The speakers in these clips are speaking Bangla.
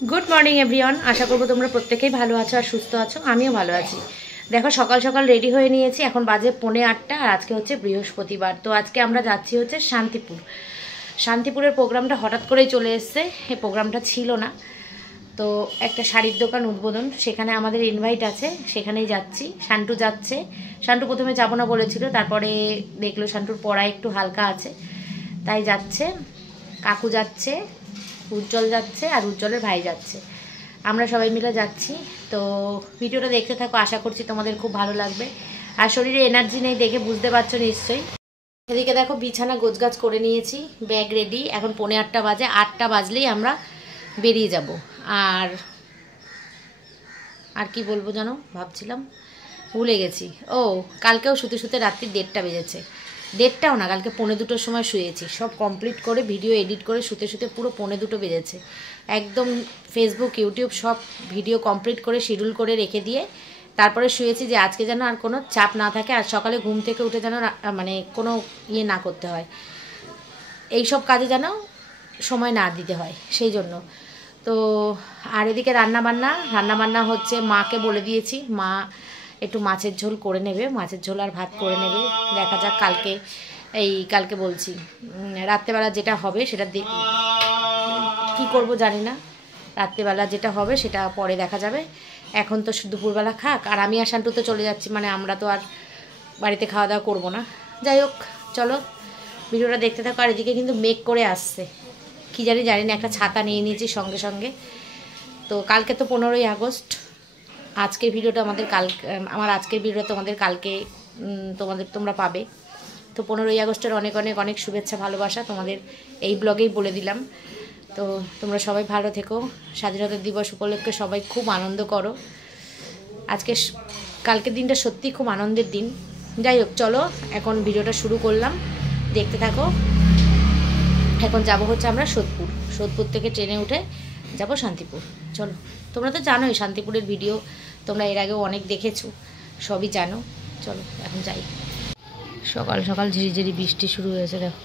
Good morning everyone. আশা করবো তোমরা প্রত্যেকেই ভালো আছো আর সুস্থ আছো। আমিও ভালো আছি। দেখো সকাল সকাল রেডি হয়ে নিয়েছি, এখন বাজে 8:45 আর আজকে হচ্ছে বৃহস্পতিবার। তো আজকে আমরা যাচ্ছি হচ্ছে শান্তিপুরের প্রোগ্রামটা হঠাৎ করেই চলে এসছে, এই প্রোগ্রামটা ছিল না। তো একটা শাড়ির দোকান উদ্বোধন, সেখানে আমাদের ইনভাইট আছে, সেখানেই যাচ্ছি। শান্টু যাচ্ছে। শান্টু প্রথমে যাবো না বলেছিল, তারপরে দেখলো শান্টুর পড়া একটু হালকা আছে, তাই যাচ্ছে। কাকু যাচ্ছে, উজ্জ্বল যাচ্ছে আর উজ্জ্বলের ভাই যাচ্ছে, আমরা সবাই মিলে যাচ্ছি। তো ভিডিওটা দেখতে থাকো, আশা করছি তোমাদের খুব ভালো লাগবে। আর শরীরে এনার্জি নেই দেখে বুঝতে পারছো নিশ্চয়ই। এদিকে দেখো বিছানা গোছগাছ করে নিয়েছি, ব্যাগ রেডি। এখন 8:45 বাজে, 8টা বাজলেই আমরা বেরিয়ে যাব। আর কি বলবো জানো, ভাবছিলাম ভুলে গেছি। ও কালকেও শুতে শুতে রাত্রি 1:30 বেজেছে। 1:30টাও না, কালকে 1:45-র সময় শুয়েছি। সব কমপ্লিট করে ভিডিও এডিট করে শুতে শুতে পুরো 1:45 বেজেছে। একদম ফেসবুক ইউটিউব সব ভিডিও কমপ্লিট করে শিডিউল করে রেখে দিয়ে তারপরে শুয়েছি, যে আজকে যেন আর কোনো চাপ না থাকে, আর সকালে ঘুম থেকে উঠে যেন মানে কোনো ইয়ে না করতে হয়, এইসব কাজে যেন সময় না দিতে হয়, সেই জন্য। তো আর এদিকে রান্নাবান্না হচ্ছে, মাকে বলে দিয়েছি, মা একটু মাছের ঝোল করে নেবে, মাছের ঝোল আর ভাত করে নেবে। দেখা যাক কালকে বলছি রাত্রেবেলা যেটা হবে সেটা কি করব জানি না। রাত্রেবেলা যেটা হবে সেটা পরে দেখা যাবে, এখন তো দুপুরবেলা খাক। আর আমি আর শান্টু তো চলে যাচ্ছি, মানে আমরা তো আর বাড়িতে খাওয়া দাওয়া করবো না। যাই হোক চলো ভিডিওটা দেখতে থাকো। আর এদিকে কিন্তু মেঘ করে আসছে, কি জানি না, একটা ছাতা নিয়ে নিয়েছি সঙ্গে সঙ্গে। তো কালকে তো 15ই আগস্ট, আজকের ভিডিওটা আমার আজকের ভিডিওটা তোমাদের কালকে তোমরা পাবে। তো 15ই আগস্টের অনেক অনেক অনেক শুভেচ্ছা ভালোবাসা তোমাদের এই ব্লগেই বলে দিলাম। তো তোমরা সবাই ভালো থেকো, স্বাধীনতা দিবস উপলক্ষে সবাই খুব আনন্দ করো। কালকের দিনটা সত্যি খুব আনন্দের দিন। যাই হোক চলো এখন ভিডিওটা শুরু করলাম, দেখতে থাকো। এখন যাব হচ্ছে আমরা সোদপুর থেকে ট্রেনে উঠে যাব শান্তিপুর। চলো, তোমরা তো জানোই শান্তিপুরের ভিডিও তোমরা এর আগেও অনেক দেখেছো, সবই জানো। চলো এখন যাই। সকাল সকাল ঝিরিঝিরি বৃষ্টি শুরু হয়েছে, দেখো।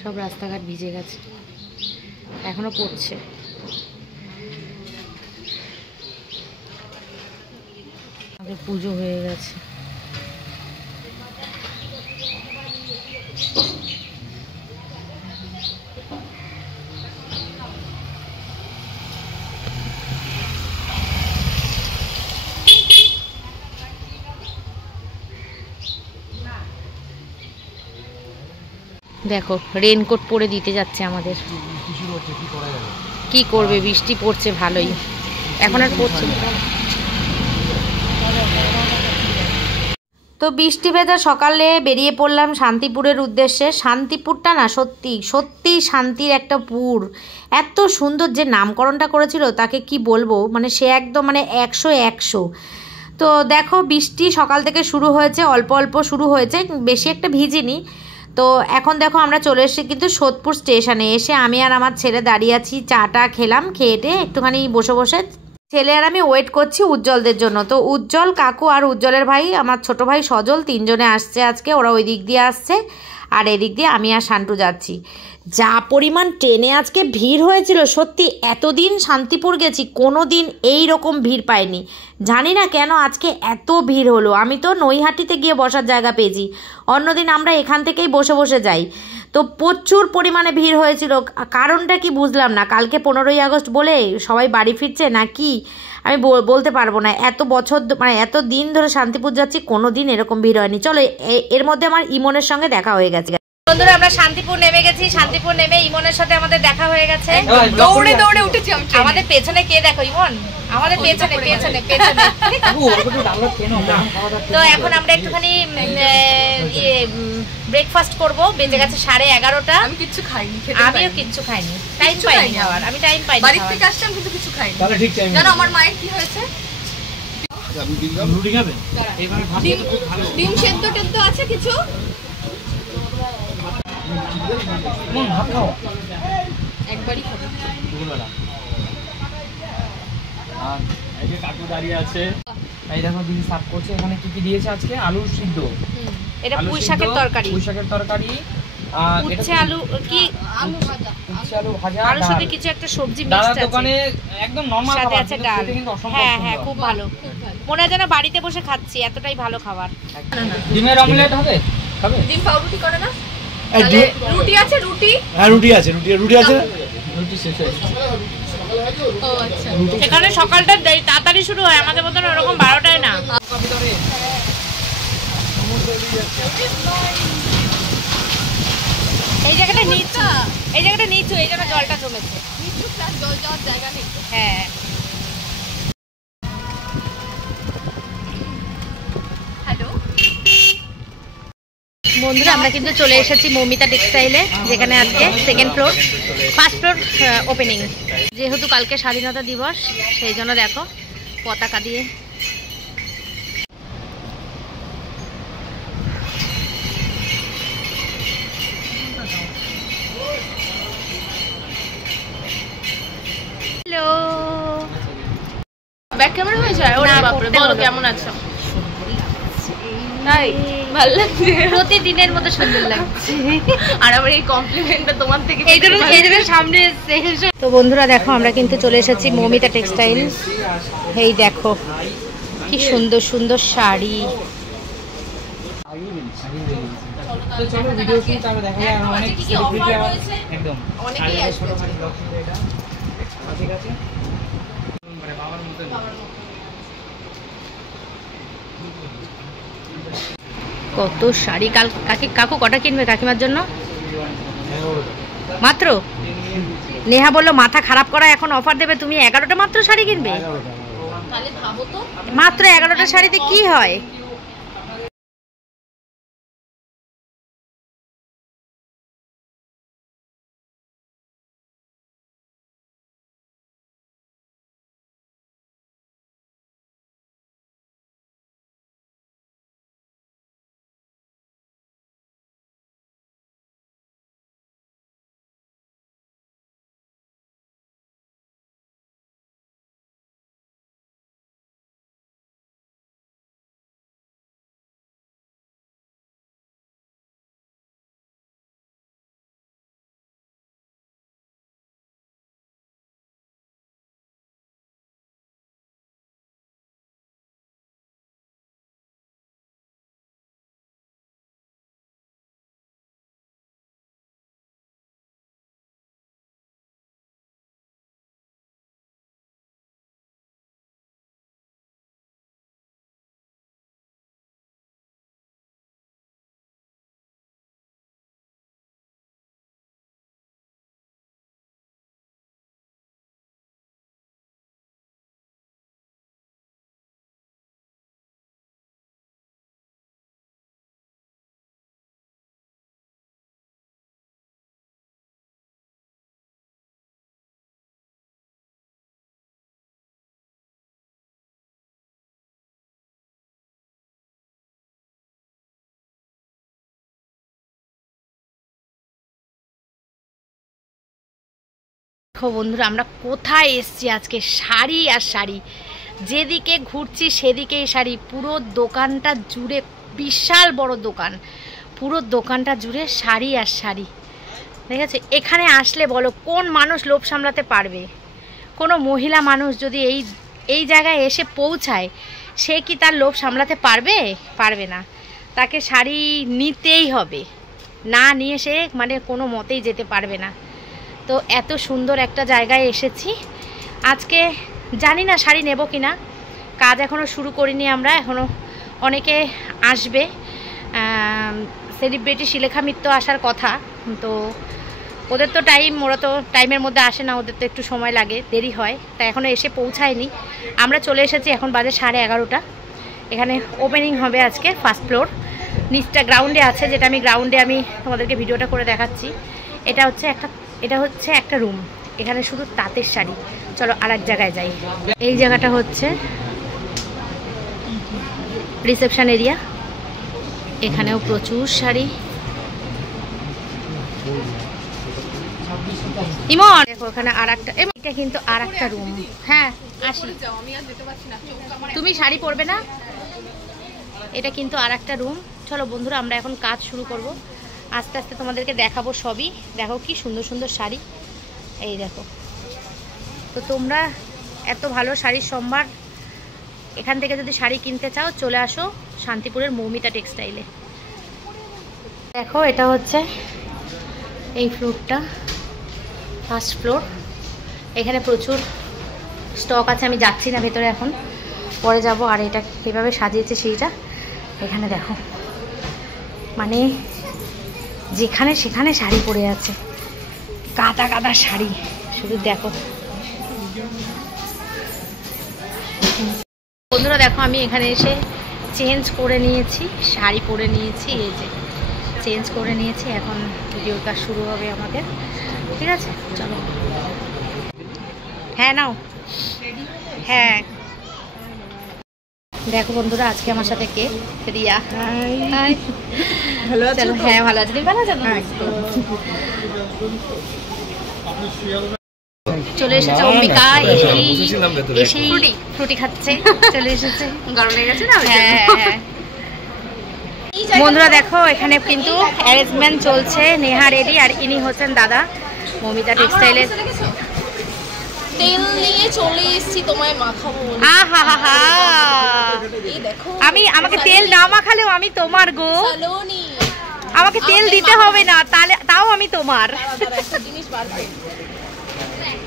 সব রাস্তাঘাট ভিজে গেছে, এখনো পড়ছে। আমাদের পুজো হয়ে গেছে। দেখো রেনকোট পরে দিতে যাচ্ছে আমাদের। কি করবে, বৃষ্টি পড়ছে ভালোই, এখন আর পড়ছে না। তো বৃষ্টি ভেজা সকালে বেরিয়ে পড়লাম শান্তিপুরের উদ্দেশ্যে। শান্তিপুরটা না সত্যি সত্যি শান্তির একটা পুর, এত সুন্দর। যে নামকরণটা করেছিল তাকে কি বলবো, মানে সে একদম মানে 100। তো দেখো বৃষ্টি সকাল থেকে শুরু হয়েছে, অল্প অল্প শুরু হয়েছে, বেশি একটা ভিজিনি। তো এখন দেখো আমরা চলে এসেছি কিন্তু সোদপুর স্টেশনে। এসে আমি আর আমার ছেলে দাঁড়িয়ে আছি, চাটা খেলাম, খেয়ে একটুখানি বসে ছেলে আর আমি ওয়েট করছি উজ্জ্বলদের জন্য। তো উজ্জ্বল, কাকু আর উজ্জ্বলের ভাই, আমার ছোট ভাই সজল, 3জনে আসছে আজকে। ওরা ওই দিক দিয়ে আসছে আর এদিক দিয়ে আমি আর শান্টু যাচ্ছি। যা পরিমাণ ট্রেনে আজকে ভিড় হয়েছিল, সত্যি এতদিন শান্তিপুর গেছি, কোনো দিন এই রকম ভিড় পাইনি। জানি না কেন আজকে এত ভিড় হলো। আমি তো নৈহাটিতে গিয়ে বসার জায়গা পেয়েছি, অন্যদিন আমরা এখান থেকেই বসে যাই। তো প্রচুর পরিমাণে ভিড় হয়েছিল, কারণটা কি বুঝলাম না। কালকে 15ই আগস্ট বলে সবাই বাড়ি ফিরছে নাকি আমি বলতে পারবো না। এত বছর মানে এত দিন ধরে শান্তিপুর যাচ্ছি, কোনো দিন এরকম ভিড় হয়নি। চলো এর মধ্যে আমার ইমনের সঙ্গে দেখা হয়ে গেছে। বন্ধুরা আমরা শান্তিপুর নেমে গেছি, শান্তিপুর নেমে ইমনের সাথে আমাদের দেখা হয়ে গেছে। দৌড়ে দৌড়ে উঠেছি। আমাদের পেছনে কে দেখো, ইমন আমাদের পেছনে। তো এখন আমরা একটুখানি ব্রেকফাস্ট করবো, বেজে গেছে 11:30। আমি কিচ্ছু খাইনি, আমিও কিচ্ছু খাইনি, টাইম পাইনি খাওয়ার। আমি টাইম পাইনি, বাড়ি থেকে আসলাম কিন্তু কিছু খাইনি। জানো আমার মায়ের কি হয়েছে, ডিম সেদ্ধ টেদ্ধ আছে কিছু, একবারই খাবো। আর এই যে কাকু দাঁড়িয়ে আছে, এই দেখো দিদি সার্ভ করছে। এখানে কি কি দিয়েছে আজকে? আলু সিদ্ধ, এটা পুঁই শাকের তরকারি, পুঁই শাকের তরকারি, উচ্ছে আলু কি উচ্ছে আলু ভাজা, আলুর সাথে কিছু একটা সবজি মিক্সড দাদা আছে। দোকানে একদম নরমাল সাথে খাবার, আছে ডাল। কিন্তু অসম্ভব হ্যাঁ সুন্দর। হ্যাঁ, খুব ভালো, মনে হয় যেন বাড়িতে বসে খাচ্ছি, এতটাই ভালো খাবার। ডিমের অমলেট হবে? খাবে? ডিম পাউরুটি করে না? রুটি আছে? রুটি? হ্যাঁ রুটি আছে, রুটি আছে। রুটি শেষ হয়েছে। ও আচ্ছা। সেখানে সকালটা তাড়াতাড়ি শুরু হয়, আমাদের মতন ওরকম 12টায় না। এই জায়গাটা নিচু, এই জায়গাটা নিচু, এই জন্য জলটা জমেছে। নিচু প্লাস জল যাওয়ার জায়গা নেই। হ্যাঁ। হ্যালো বন্ধুরা, আমরা কিন্তু চলে এসেছি মৌমিতা টেক্সটাইলে, যেখানে আজকে second floor, first floor opening. যেহেতু কালকে স্বাধীনতা দিবস, সেই জন্য দেখো পতাকা দিয়ে। হ্যালো, ব্যাক ক্যামেরা হয়ে যায়? ওরে না, বাপরে, করতে বলো হলো। কেমন আছো? তাই ভালো লাগছে। প্রতিদিনের মতো সুন্দর লাগছে। আর আমার এই কমপ্লিমেন্টটা তোমার থেকে এই জন্য সামনে এসেছে। তো বন্ধুরা দেখো, আমরা কিন্তু চলে এসেছি মৌমিতা টেক্সটাইল। এই দেখো কি সুন্দর সুন্দর শাড়ি। তো চলো ভিডিও শুনি, তারপর দেখা যায়। অনেক কি অফার রয়েছে? একদম অনেকেই আসবে। ঠিক আছে, বাবার মতো কত শাড়ি। কাকু কটা কিনবে কাকিমার জন্য? মাত্র? নেহা বললো মাথা খারাপ করা, এখন অফার দেবে, তুমি 11টা মাত্র শাড়ি কিনবে? তাহলে ভাবো তো, মাত্র 11টা শাড়িতে কি হয়? দেখো বন্ধুরা, আমরা কোথায় এসছি আজকে? শাড়ি আর শাড়ি, যেদিকে ঘুরছি সেদিকেই শাড়ি। পুরো দোকানটা জুড়ে, বিশাল বড় দোকান, পুরো দোকানটা জুড়ে শাড়ি আর শাড়ি। ঠিক আছে, এখানে আসলে বলো কোন মানুষ লোভ সামলাতে পারবে? কোনো মহিলা মানুষ যদি এই জায়গায় এসে পৌঁছায়, সে কি তার লোভ সামলাতে পারবে? পারবে না। তাকে শাড়ি নিতেই হবে, না নিয়ে সে মানে কোনো মতেই যেতে পারবে না। তো এত সুন্দর একটা জায়গায় এসেছি আজকে। জানি না শাড়ি নেব কি না, কাজ এখনও শুরু করিনি আমরা, এখনও অনেকে আসবে। সেলিব্রিটি শিলেখা মিত্র আসার কথা, তো ওদের তো ওরা তো টাইমের মধ্যে আসে না, ওদের তো একটু সময় লাগে, দেরি হয়, তাই এখনও এসে পৌঁছায়নি। আমরা চলে এসেছি, এখন বাজে 11:30। এখানে ওপেনিং হবে আজকে ফার্স্ট ফ্লোর। নিচটা গ্রাউন্ডে আছে, যেটা আমি গ্রাউন্ডে তোমাদেরকে ভিডিওটা করে দেখাচ্ছি। এটা হচ্ছে একটা রুম, এখানে শুধু তাঁতের শাড়ি। চলো আর এক জায়গায় যাই। এই জায়গাটা হচ্ছে রিসেপশন এরিয়া, এখানেও প্রচুর শাড়ি। ইমন দেখো ওখানে আরেকটা, এটা কিন্তু আরেকটা রুম। হ্যাঁ আসি, তুমি শাড়ি পরবে না? এটা কিন্তু আরেকটা রুম। চলো বন্ধুরা আমরা এখন কাজ শুরু করব, আস্তে আস্তে তোমাদেরকে দেখাবো সবই। দেখো কি সুন্দর সুন্দর শাড়ি, এই দেখো। তো তোমরা এত ভালো শাড়ির সম্ভার, এখান থেকে যদি শাড়ি কিনতে চাও চলে আসো শান্তিপুরের মৌমিতা টেক্সটাইলে। দেখো এটা হচ্ছে এই ফ্লোরটা, ফার্স্ট ফ্লোর। এখানে প্রচুর স্টক আছে, আমি যাচ্ছি না ভেতরে এখন, পরে যাব। আর এটা কীভাবে সাজিয়েছে সেইটা এখানে দেখো, মানে যেখানে সেখানে শাড়ি পরে আছে, কাদা কাদা শাড়ি, শুধু দেখো বন্ধুরা। দেখো আমি এখানে এসে চেঞ্জ করে নিয়েছি, শাড়ি পরে নিয়েছি, এই যে চেঞ্জ করে নিয়েছি। এখন ভিডিওটা শুরু হবে আমাদের, ঠিক আছে চলো। হ্যাঁ নাও, হ্যাঁ দেখো বন্ধুরা আজকে আমার সাথে কে, রিয়া। ভালো আছো? হ্যাঁ ভালো আছি, তুমি ভালো আছো? চলে এসেছে অম্বিকা, এসেই ফ্রুটি খাচ্ছে, চলে এসেছে। গরম লেগে গেছে না? হ্যাঁ হ্যাঁ। বন্ধুরা দেখো এখানে কিন্তু অ্যারেঞ্জমেন্ট চলছে, নেহা রেডি, আর ইনি হচ্ছেন দাদা মৌমিতা টেক্সটাইলের। তেল নিয়ে চলে এসেছি তোমায় মাখাবো। এই দেখো, আমাকে তেল না মাখালেও আমি তোমার গো, সালোনি আমাকে তেল দিতে হবে না, তাহলে তাও আমি তোমার। একটা জিনিস বাড়বে,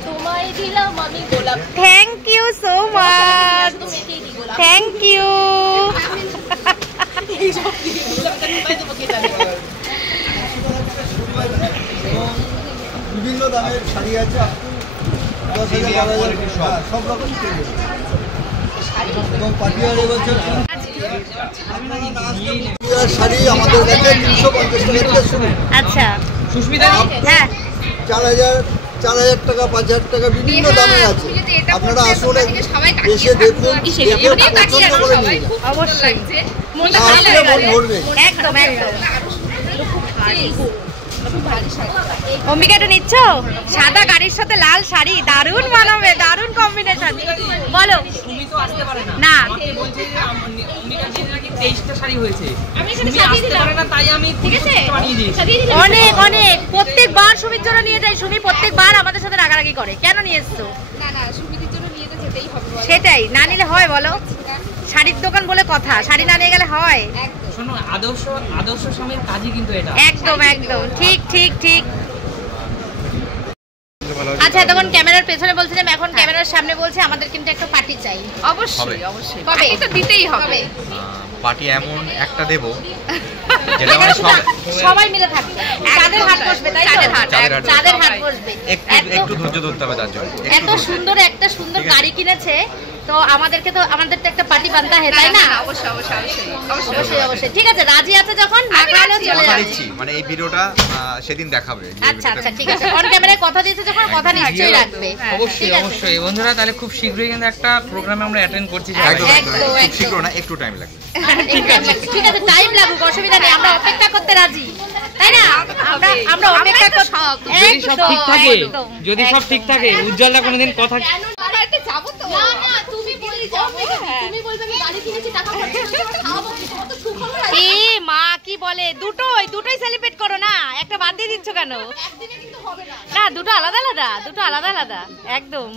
তোমায় দিলাম আমি গোলাপ। থ্যাংক ইউ সো মাচ, শুধু মেখেই দিই গোলাপ। Thank you. এইসব দিয়ে গোলাপ কোথায় দেবো কে জানে। বিভিন্ন দামের শাড়ি আছে, 10,000 12,000 সব রকম এবং পাটিয়ারি বছর শাড়ি আমাদের কাছে 350 টাকা থেকে শুরু। আচ্ছা সুস্মিতা হ্যাঁ 4,000 টাকা 5,000 টাকা বিভিন্ন দামের আছে। আপনারা আসুন, এসে দেখুন, দেখে পছন্দ করে নিন। অবশ্যই আসলে মন ভরবে। একদম একদম। অম্বিকা একটু নিচ্ছ? সাদা গাড়ির সাথে লাল শাড়ি দারুণ মানাবে, দারুণ কম্বিনেশন। বলো। তুমি তো আসতে পারে না, না আমাকে বলছে যে অম্বিকা জি নাকি 23টা শাড়ি হয়েছে, তুমি আসতে পারে না, তাই আমি ঠিক আছে বানিয়ে দিয়েছি। অনেক অনেক, প্রত্যেকবার সুমির জন্য নিয়ে যাই, সুমি প্রত্যেকবার আমাদের সাথে রাগারাগি করে, কেন নিয়ে এসছো? না না, সুমিতির জন্য নিয়ে তো যেতেই হবে। সেটাই, না নিলে হয় বলো? শাড়ির দোকান বলে কথা, শাড়ি না নিয়ে গেলে হয়? শোনো, আদর্শ স্বামীর কাজই কিন্তু এটা। একদম একদম, ঠিক ঠিক ঠিক। আচ্ছা তখন ক্যামেরার পেছনে বলছিলাম, এখন ক্যামেরার সামনে বলছে আমাদের কিন্তু একটা পার্টি চাই। অবশ্যই অবশ্যই, কবে? এটা দিতেই হবে। পার্টি এমন একটা দেব যেটা যেখানে মানে সবাই মিলে থাকবে, চাঁদের হাট বসবে, তাই তো? চাঁদের হাট বসবে। একটু ধৈর্য ধরতে হবে তার জন্য। এত সুন্দর একটা সুন্দর গাড়ি কিনেছে, তো আমাদের তো একটা পার্টি বানতে হয়, তাই না? অবশ্যই অবশ্যই অবশ্যই অবশ্যই অবশ্যই। ঠিক আছে, রাজি আছে যখন, চলে কথা যাবে। দিচ্ছি, মানে এই ভিডিওটা সেদিন দেখাবে। আচ্ছা আচ্ছা ঠিক আছে, অন ক্যামেরায় কথা দিয়েছে যখন, কথা নিশ্চয়ই রাখবে। অবশ্যই ঠিক আছে। অবশ্যই বন্ধুরা, তাহলে খুব শীঘ্রই কিন্তু একটা প্রোগ্রামে আমরা অ্যাটেন্ড করছি। একদম একদম, খুব একদম। শীঘ্র না, একটু টাইম লাগবে। ঠিক আছে, টাইম লাগুক, অসুবিধা নেই, আমরা অপেক্ষা করতে রাজি, তাই না? আমরা অপেক্ষা করতে, যদি সব ঠিক থাকে, যদি সব ঠিক থাকে, উজ্জ্বলদা কোনোদিন কথা যাবো তো। না না, তুমি বললি যাবো, তুমি বলবে আমি গাড়ি কিনেছি, টাকা খরচ করেছি, খাওয়াবো, কত সুখবর আছে। এ মা কি বলে, দুটোই সেলিব্রেট করো না, একটা বাদ দিয়ে দিচ্ছ কেন? একদিনে কিন্তু হবে না। না, দুটো আলাদা আলাদা একদম।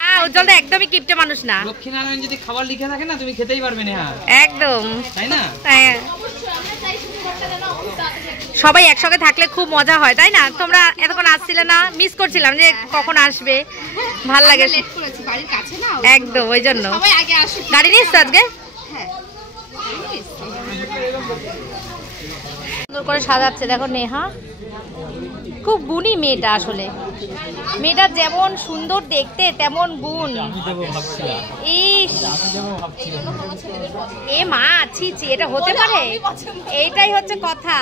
হ্যাঁ উজ্জ্বলদা একদমই কিপটে মানুষ না, লক্ষ্মীনারায়ণ যদি খাবার লিখে থাকে না, তুমি খেতেই পারবে না, একদম তাই না? হ্যাঁ, অবশ্যই আমরা চাই তুমি করতে দেন, আমি তাড়াতাড়ি। সবাই একসঙ্গে থাকলে খুব মজা হয়, তাই না? তোমরা এতক্ষণ আসছিলে না, মিস করছিলাম যে কখন আসবে, ভাল লাগে। লেট করেছি, বাড়ির কাছে না, একদম, ওই জন্য। সবাই আগে আসুক। গাড়ি নিস আজকে? হ্যাঁ, সুন্দর করে সাজাচ্ছে, দেখো নেহা, খুব গুণী মেয়েটা, আসলে মেয়েটা যেমন সুন্দর দেখতে তেমন গুণ। ইস, এ মা ছি ছি, এটা হতে পারে? এইটাই হচ্ছে কথা,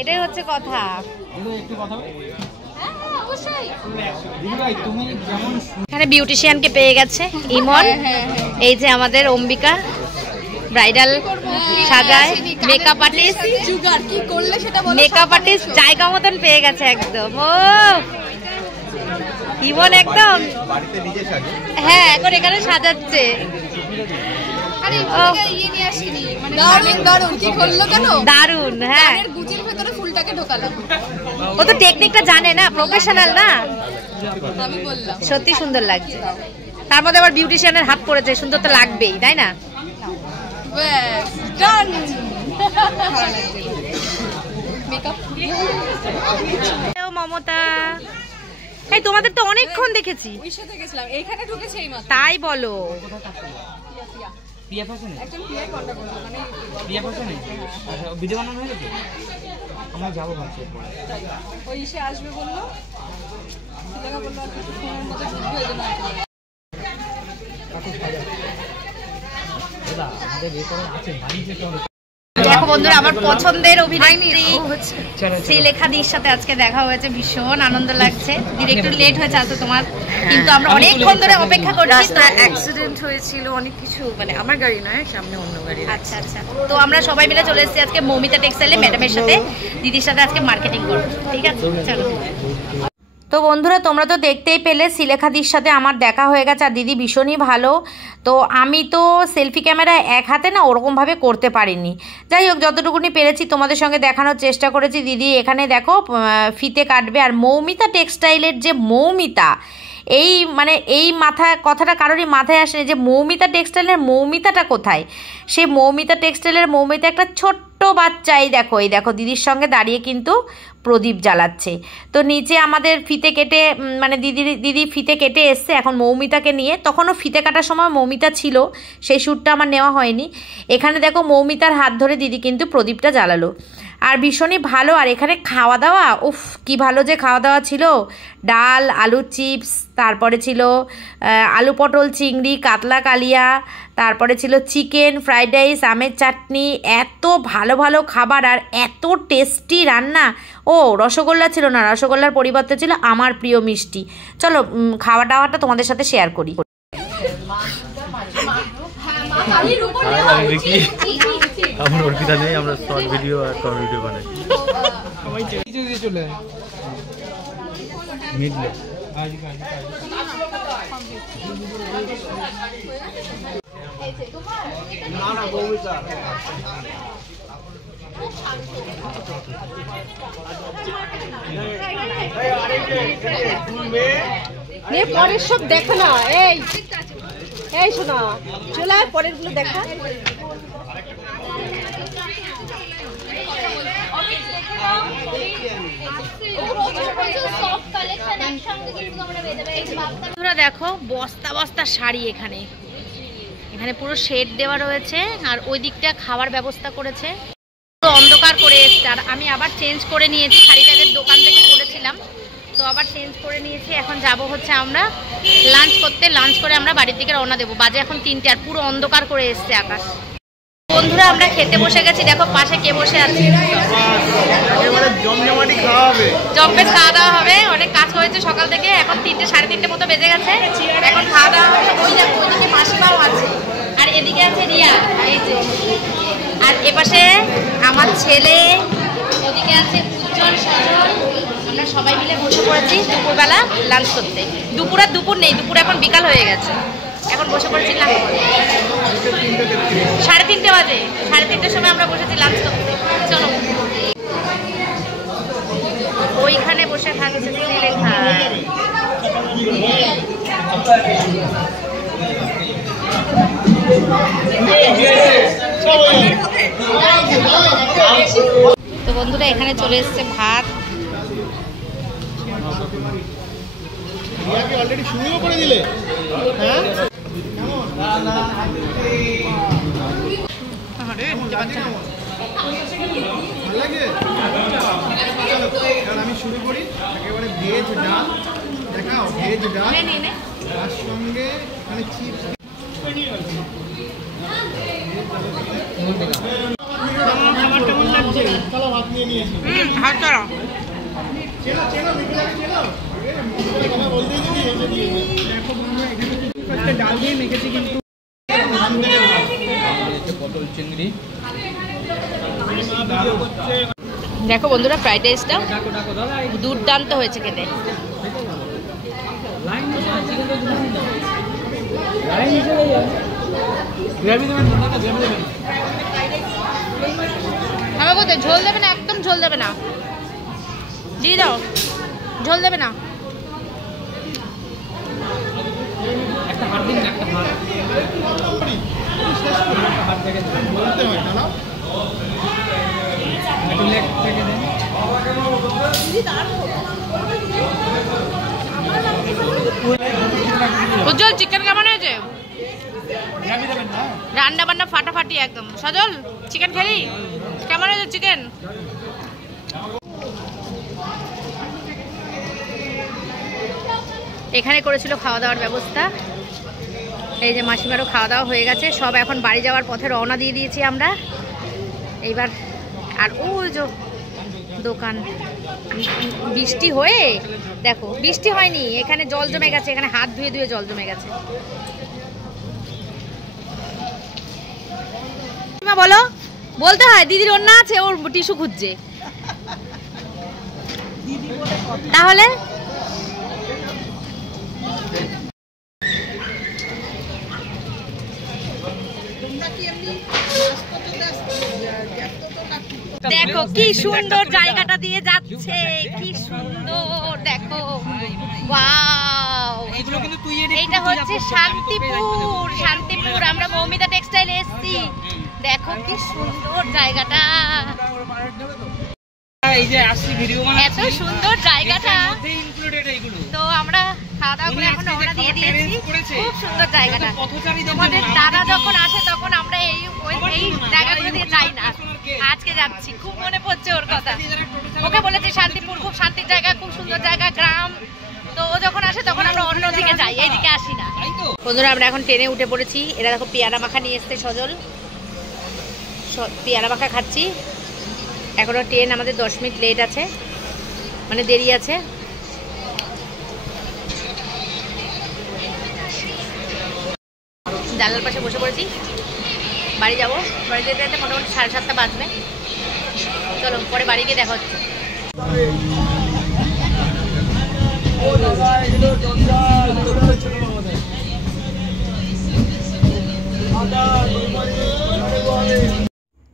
এটাই হচ্ছে কথা। এখানে বিউটিশিয়ানকে পেয়ে গেছে ইমন, এই যে আমাদের অম্বিকা, ব্রাইডাল সাজায়, মেকআপ আর্টিস্ট সুগার কি করলে সেটা বলো। মেকআপ আর্টিস্ট জায়গা মতন পেয়ে গেছে একদম। ও ইমন একদম বাড়িতে নিজে সাজে। হ্যাঁ এখন এখানে সাজাচ্ছে। আরে ইয়ে নিয়ে আসিনি, মানে দারুণ দারুণ কি করলো কেন, দারুণ। হ্যাঁ কানের গুজির ভেতরে ফুলটাকে ঢোকালো। ও তো টেকনিকটা জানে না, প্রফেশনাল না, আমি বললাম সত্যি সুন্দর লাগছে। তার মধ্যে আবার বিউটিশিয়ানের হাত পড়েছে, সুন্দর তো লাগবেই তাই না? ব্যাস ডান। মেকআপ মমতা, এই তোমাদের তো অনেকক্ষণ দেখেছি। ওই সাথে গেছিলাম, এইখানে ঢুকেছে এই মাত্র। তাই বলো? পিয়া ফ্যাশনে একজন পিয়াই কন্টাক্ট করলো, মানে পিয়া ফ্যাশনে আচ্ছা ভিডিও বানানো হয়ে গেছে। আমরা যাবো ভাবছি এরপরে। ওই এসে আসবে বললো, দেখা বললো আর কিছু ফোনের মধ্যে ঢুকবে এই জন্য দাদা আমাদের রেকর্ড আছে, বাড়ি যেতে হবে। দেখো বন্ধুরা, আমার পছন্দের অভিনেত্রী শ্রীলেখাদির সাথে আজকে দেখা হয়েছে, ভীষণ আনন্দ লাগছে। দিদি একটু লেট হয়েছে আসলে তোমার, কিন্তু আমরা অনেকক্ষণ ধরে অপেক্ষা করছি। রাস্তায় অ্যাক্সিডেন্ট হয়েছিল, অনেক কিছু, মানে আমার গাড়ি নয়, সামনে অন্য গাড়ি। আচ্ছা আচ্ছা, তো আমরা সবাই মিলে চলে এসেছি আজকে মৌমিতা টেক্সটাইলে ম্যাডামের সাথে, দিদির সাথে আজকে মার্কেটিং করবো। ঠিক আছে চলো। তো বন্ধুরা তোমরা তো দেখতেই পেলে শ্রীলেখাদির সাথে আমার দেখা হয়ে গেছে, আর দিদি ভীষণই ভালো। তো আমি তো সেলফি ক্যামেরা এক হাতে না ওরকমভাবে করতে পারিনি, যাই হোক যতটুকুনি পেরেছি তোমাদের সঙ্গে দেখানোর চেষ্টা করেছি। দিদি এখানে দেখো ফিতে কাটবে, আর মৌমিতা টেক্সটাইলের যে মৌমিতা, এই মানে এই মাথায় কথাটা কারোরই মাথায় আসেনি যে মৌমিতা টেক্সটাইলের মৌমিতাটা কোথায়। সে মৌমিতা টেক্সটাইলের মৌমিতা একটা ছোট্ট বাচ্চা, এই দেখো দিদির সঙ্গে দাঁড়িয়ে কিন্তু প্রদীপ জ্বালাচ্ছে। তো নিচে আমাদের ফিতে কেটে মানে দিদি ফিতে কেটে এসছে এখন মৌমিতাকে নিয়ে, তখনও ফিতে কাটার সময় মৌমিতা ছিল, সেই শ্যুটটা আমার নেওয়া হয়নি। এখানে দেখো মৌমিতার হাত ধরে দিদি কিন্তু প্রদীপটা জ্বালালো, আর ভীষণই ভালো। আর এখানে খাওয়া দাওয়া, উফ কি ভালো যে খাওয়া দাওয়া ছিল, ডাল, আলুর চিপস, তারপরে ছিল আলু পটল চিংড়ি, কাতলা কালিয়া, তারপরে ছিল চিকেন ফ্রাইড রাইস, আমের চাটনি, এত ভালো ভালো খাবার আর এত টেস্টি রান্না। ও রসগোল্লা ছিল না, রসগোল্লার পরিবর্তে ছিল আমার প্রিয় মিষ্টি। চলো খাওয়া দাওয়াটা তোমাদের সাথে শেয়ার করি। আমার অর্পিতা নেই, আমরা শর্ট ভিডিও আর শর্ট ভিডিও বানাই। চলে মিডলে পরের সব দেখো না, এই শোনা চলে পরের গুলো দেখা। দেখো বস্তা বস্তা শাড়ি, এখানে পুরো শেড দেওয়া রয়েছে, আর ওই দিকটা খাওয়ার ব্যবস্থা করেছে, পুরো অন্ধকার করে এসছে। আর আমি আবার চেঞ্জ করে নিয়েছি, শাড়িটাদের দোকান থেকে করেছিলাম তো আবার চেঞ্জ করে নিয়েছি। এখন যাব হচ্ছে আমরা লাঞ্চ করতে, লাঞ্চ করে আমরা বাড়ির দিকে রওনা দেবো। বাজে এখন 3টে, আর পুরো অন্ধকার করে এসছে আকাশ। বন্ধুরা আমরা খেতে বসে গেছি, দেখো পাশে কে বসে আছে, জম্পেস খাওয়া দাওয়া হবে। অনেক কাজ হয়েছে সকাল থেকে, এখন 3টে 3:30 মতো বেজে গেছে, এখন খাওয়া দাওয়া হবে। ওই দেখো ওইদিকে মাসিমাও আছে, আর এদিকে আছে রিয়া, এই যে, আর এপাশে আমার ছেলে, ওদিকে আছে উজ্জ্বল সজল। আমরা সবাই মিলে বসে পড়েছি দুপুরবেলা লাঞ্চ করতে। দুপুর নেই, দুপুর এখন বিকাল হয়ে গেছে, এখন বসে পড়েছি লাঞ্চ করতে। 3:30 বাজে, 3:30টার সময় আমরা বসেছি লাঞ্চ করতে। চলো ওইখানে বসে থাকছে শ্রীলেখা। তো বন্ধুরা এখানে চলে এসছে ভাত, অলরেডি শুরুও করে দিলে। হ্যাঁ আমি শুরু করি একেবারে ভেজ ডাল, দেখাও ভেজ ডাল, তার সঙ্গে মানে চিপস। খাবার কেমন লাগছে? চলো ভাত নিয়ে নিয়েছি। ভাত চলো চেনো চেনো মিথিলাকে চেনো? কথা বলতেই যদি দেখো বন্ধুরা এখানে ডাল দিয়ে মেখেছি, কিন্তু চিংড়ি। দেখো বন্ধুরা, ফ্রাইড রাইসটা দুর্দান্ত হয়েছে খেতে। আমার কোথায় ঝোল দেবে না, একদম ঝোল দেবে না, দিয়ে দাও, ঝোল দেবে না। একটা হাড় দিন, একটা হাড় থেকে বলতে হয় না, একটু লেগ থেকে দেন। উজ্জ্বল, চিকেন কেমন হয়েছে? রান্না বান্না ফাটাফাটি একদম। সজল, চিকেন খেলি? কেমন হয়েছে চিকেন? এখানে করেছিল খাওয়া দাওয়ার ব্যবস্থা। এই যে মাসিমারও খাওয়া দাওয়া হয়ে গেছে, সব এখন বাড়ি যাওয়ার পথে রওনা দিয়ে দিয়েছি আমরা এইবার। আর ওই যে দোকান, বৃষ্টি হয়ে দেখো, বৃষ্টি হয়নি, এখানে জল জমে গেছে, এখানে হাত ধুয়ে ধুয়ে জল জমে গেছে। বলো, বলতে হয়, দিদির অন্যা আছে, ওর টিস্যু খুঁজছে, তাহলে দেখো কি সুন্দর জায়গাটা দিয়ে যাচ্ছে, কি সুন্দর দেখো। ওয়াও, এইটা হচ্ছে শান্তিপুর। শান্তিপুর, আমরা মৌমিতা টেক্সটাইল এসছি। দেখো কি সুন্দর জায়গাটা, এই যে আসছি ভিডিও বানাচ্ছি, এত সুন্দর জায়গাটা। ইনক্লুডেড এইগুলো। তো আমরা খাওয়া দাওয়া করে এখন রওনা দিয়ে দিয়েছি। খুব সুন্দর জায়গাটা। তোমাদের দাদা যখন আসে তখন আমরা এই জায়গাগুলো দিয়ে যাই না, আজকে যাচ্ছি। খুব মনে পড়ছে ওর কথা, ওকে বলেছি শান্তিপুর খুব শান্তির জায়গা, খুব সুন্দর জায়গা, গ্রাম। তো ও যখন আসে তখন আমরা অন্যদিকে যাই, এইদিকে আসি না। বন্ধুরা, আমরা এখন ট্রেনে উঠে পড়েছি। এরা দেখো পেয়ারা মাখা নিয়ে এসছে সজল, পেয়ারা মাখা খাচ্ছি। এখনো ট্রেন আমাদের 10 মিনিট লেট আছে, মানে দেরি আছে। জানলার পাশে বসে পড়েছি, বাড়ি যাবো। বাড়ি যেতে যেতে মোটামুটি 7:30 বাজবে। চলো পরে বাড়ি গিয়ে দেখা হচ্ছে।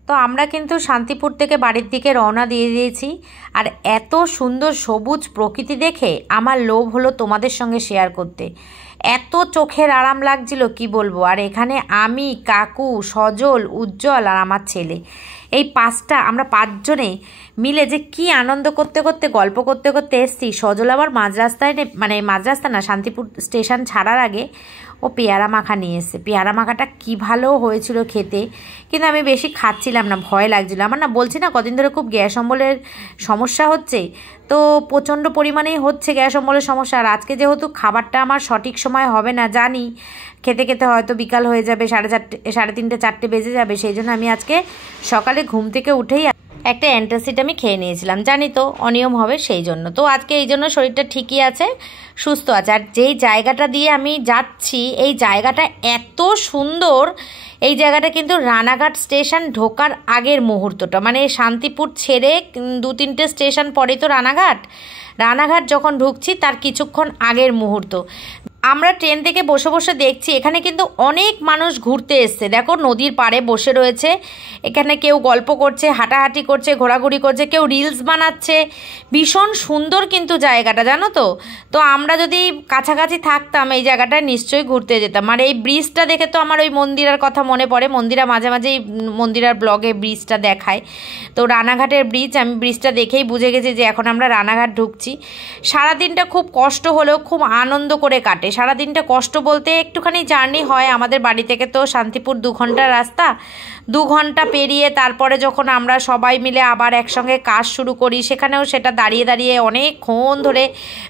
তো আমরা কিন্তু শান্তিপুর থেকে বাড়ির দিকে রওনা দিয়ে দিয়েছি। আর এত সুন্দর সবুজ প্রকৃতি দেখে আমার লোভ হলো তোমাদের সঙ্গে শেয়ার করতে। এত চোখের আরাম লাগছিল কি বলবো। আর এখানে আমি, কাকু, সজল, উজ্জ্বল আর আমার ছেলে, এই আমরা 5 জনে মিলে যে কি আনন্দ করতে করতে, গল্প করতে করতে এসছি। সজল আবার মাঝ রাস্তায়, মানে মাঝ রাস্তা না, শান্তিপুর স্টেশন ছাড়ার আগে ও পেয়ারা মাখা নিয়ে এসছে। পেয়ারা মাখাটা কী ভালো হয়েছিল খেতে, কিন্তু আমি বেশি খাচ্ছিলাম না, ভয় লাগছিলো আমার। না বলছি না কদিন ধরে খুব গ্যাস অম্বলের সমস্যা হচ্ছে, তো প্রচণ্ড পরিমাণেই হচ্ছে গ্যাস অম্বলের সমস্যা। আর আজকে যেহেতু খাবারটা আমার সঠিক সময় হবে না জানি, খেতে খেতে হয়তো বিকাল হয়ে যাবে, 3:30 4টে বেজে যাবে, সেই জন্য আমি আজকে সকালে ঘুম থেকে উঠেই একটা অ্যান্টাসিড আমি খেয়ে নিয়েছিলাম। জানি তো অনিয়ম হবে, সেই জন্য। তো আজকে এই জন্য শরীরটা ঠিকই আছে, সুস্থ আছে। আর যেই জায়গাটা দিয়ে আমি যাচ্ছি, এই জায়গাটা এত সুন্দর। এই জায়গাটা কিন্তু রানাঘাট স্টেশন ঢোকার আগের মুহূর্তটা, মানে শান্তিপুর ছেড়ে 2-3টে স্টেশন পরে তো রানাঘাট যখন ঢুকছি তার কিছুক্ষণ আগের মুহূর্ত। আমরা ট্রেন থেকে বসে বসে দেখছি এখানে কিন্তু অনেক মানুষ ঘুরতে এসছে। দেখো নদীর পাড়ে বসে রয়েছে, এখানে কেউ গল্প করছে, হাঁটাহাঁটি করছে, ঘোরাঘুরি করছে, কেউ রিলস বানাচ্ছে। ভীষণ সুন্দর কিন্তু জায়গাটা, জানো তো। তো আমরা যদি কাছাকাছি থাকতাম এই জায়গাটায় নিশ্চয়ই ঘুরতে যেতাম। আর এই ব্রিজটা দেখে তো আমার ওই মন্দিরার কথা মনে পড়ে। মন্দিরা মাঝে মাঝেই মন্দিরার ব্লগে ব্রিজটা দেখায়। তো রানাঘাটের ব্রিজ, আমি ব্রিজটা দেখেই বুঝে গেছি যে এখন আমরা রানাঘাট ঢুকছি। সারাদিনটা খুব কষ্ট হলেও খুব আনন্দ করে কাটে। সারাদিনটা কষ্ট বলতে একটুখানি জার্নি হয় আমাদের বাড়ি থেকে, তো শান্তিপুর 2 ঘন্টার রাস্তা। 2 ঘন্টা পেরিয়ে তারপরে যখন আমরা সবাই মিলে আবার একসঙ্গে কাজ শুরু করি, সেখানেও সেটা দাঁড়িয়ে দাঁড়িয়ে অনেকক্ষণ ধরে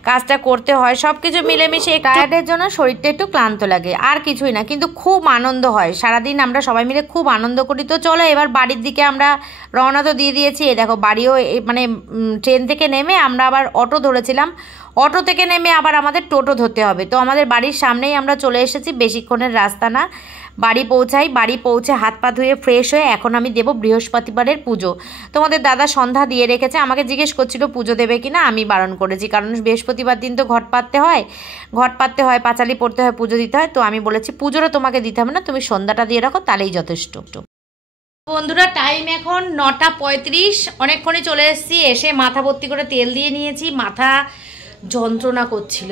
কাজটা করতে হয়। সব কিছু মিলেমিশে টায়ার্ডের জন্য শরীরটা একটু ক্লান্ত লাগে, আর কিছুই না, কিন্তু খুব আনন্দ হয়। সারাদিন আমরা সবাই মিলে খুব আনন্দ করি। তো চলো এবার বাড়ির দিকে আমরা রওনা তো দিয়ে দিয়েছি। এই দেখো বাড়িও, মানে ট্রেন থেকে নেমে আমরা আবার অটো ধরেছিলাম, অটো থেকে নেমে আবার আমাদের টোটো ধরতে হবে। তো আমাদের বাড়ির সামনেই আমরা চলে এসেছি, বেশিক্ষণের রাস্তা না। বাড়ি পৌঁছাই, বাড়ি পৌঁছে হাত পা ধুয়ে ফ্রেশ হয়ে এখন আমি দেব বৃহস্পতিবারের পুজো। তোমাদের দাদা সন্ধ্যা দিয়ে রেখেছে, আমাকে জিজ্ঞেস করছিল পুজো দেবে কিনা, আমি বারণ করেছি, কারণ বৃহস্পতিবার দিন তো ঘট পাততে হয়, পাঁচালি পড়তে হয়, পুজো দিতে হয়। তো আমি বলেছি পুজোটা তোমাকে দিতে হবে না, তুমি সন্ধ্যাটা দিয়ে রাখো, তাহলেই যথেষ্ট। বন্ধুরা টাইম এখন 9:35, অনেকক্ষণই চলে এসেছি। এসে মাথা ভর্তি করে তেল দিয়ে নিয়েছি, মাথা যন্ত্রণা করছিল,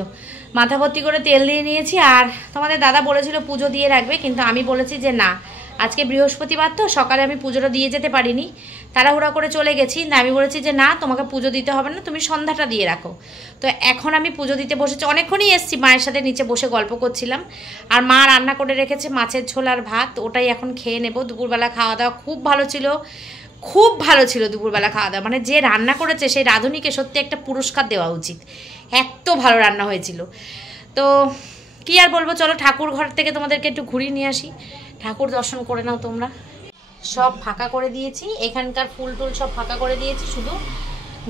মাথা ভর্তি করে তেল দিয়ে নিয়েছি। আর তোমাদের দাদা বলেছিল পুজো দিয়ে রাখবে, কিন্তু আমি বলেছি যে না, আজকে বৃহস্পতিবার তো সকালে আমি পুজোটা দিয়ে যেতে পারিনি, তাড়াহুড়া করে চলে গেছি। আমি বলেছি যে না, তোমাকে পুজো দিতে হবে না, তুমি সন্ধ্যাটা দিয়ে রাখো। তো এখন আমি পুজো দিতে বসেছি, অনেকক্ষণই এসেছি, মায়ের সাথে নিচে বসে গল্প করছিলাম। আর মা রান্না করে রেখেছে মাছের ঝোল আর ভাত, ওটাই এখন খেয়ে নেব। দুপুরবেলা খাওয়া দাওয়া খুব ভালো ছিল দুপুরবেলা খাওয়া দাওয়া। মানে যে রান্না করেছে সেই রাঁধুনিকে সত্যি একটা পুরস্কার দেওয়া উচিত, এত ভালো রান্না হয়েছিল। তো কি আর বলবো, চলো ঠাকুর ঘর থেকে তোমাদেরকে একটু ঘুরিয়ে নিয়ে আসি, ঠাকুর দর্শন করে নাও তোমরা। সব ফাঁকা করে দিয়েছি, এখানকার ফুল টুল সব ফাঁকা করে দিয়েছি, শুধু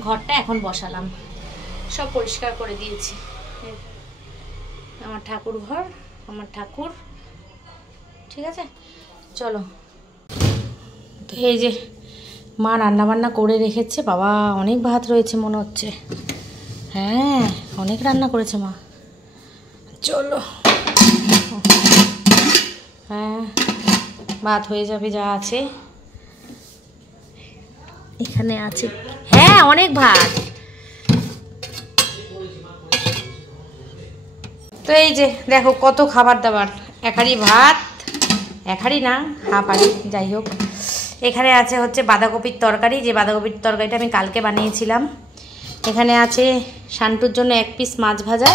ঘরটা এখন বসালাম, সব পরিষ্কার করে দিয়েছি। আমার ঠাকুর ঘর, আমার ঠাকুর, ঠিক আছে চলো। তো এই যে মা রান্নাবান্না করে রেখেছে, বাবা অনেক ভাত রয়েছে মনে হচ্ছে, হ্যাঁ অনেক রান্না করেছে মা। চলো, হ্যাঁ ভাত হয়ে যাবে যা আছে, এখানে আছে, হ্যাঁ অনেক ভাত। তো এই যে দেখো কত খাবার দাবার, এক হাঁড়ি ভাত, এক হাঁড়ি না হাফ হাঁড়ি, যাই হোক। এখানে আছে হচ্ছে বাঁধাকপির তরকারি, যে বাঁধাকপির তরকারিটা আমি কালকে বানিয়েছিলাম। এখানে আছে শান্টুর জন্য 1 পিস মাছ ভাজা,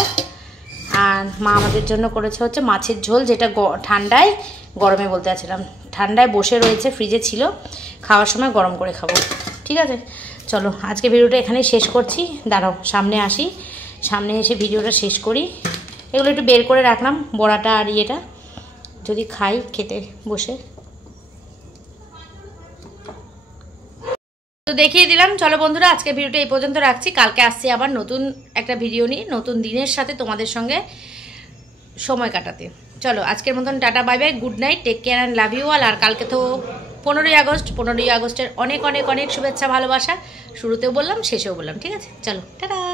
আর মা আমাদের জন্য করেছে হচ্ছে মাছের ঝোল, যেটা ঠান্ডায়, গরমে বলতে চাচ্ছিলাম, ঠান্ডায় বসে রয়েছে, ফ্রিজে ছিল, খাওয়ার সময় গরম করে খাবো, ঠিক আছে। চলো আজকে ভিডিওটা এখানেই শেষ করছি, দাঁড়াও সামনে আসি, সামনে এসে ভিডিওটা শেষ করি। এগুলো একটু বের করে রাখলাম, বড়াটা আর ইয়েটা, যদি খাই খেতে বসে। তো দেখিয়ে দিলাম। চলো বন্ধুরা আজকে ভিডিওটা এই পর্যন্ত রাখছি, কালকে আসছি আবার নতুন একটা ভিডিও নিয়ে, নতুন দিনের সাথে তোমাদের সঙ্গে সময় কাটাতে। চলো আজকের মতন tata, bye bye, good night, take care and love you all. আর কালকে তো 15ই আগস্ট, 15ই আগস্টের অনেক অনেক অনেক শুভেচ্ছা ভালোবাসা, শুরুতেও বললাম শেষেও বললাম, ঠিক আছে চলো টাটা।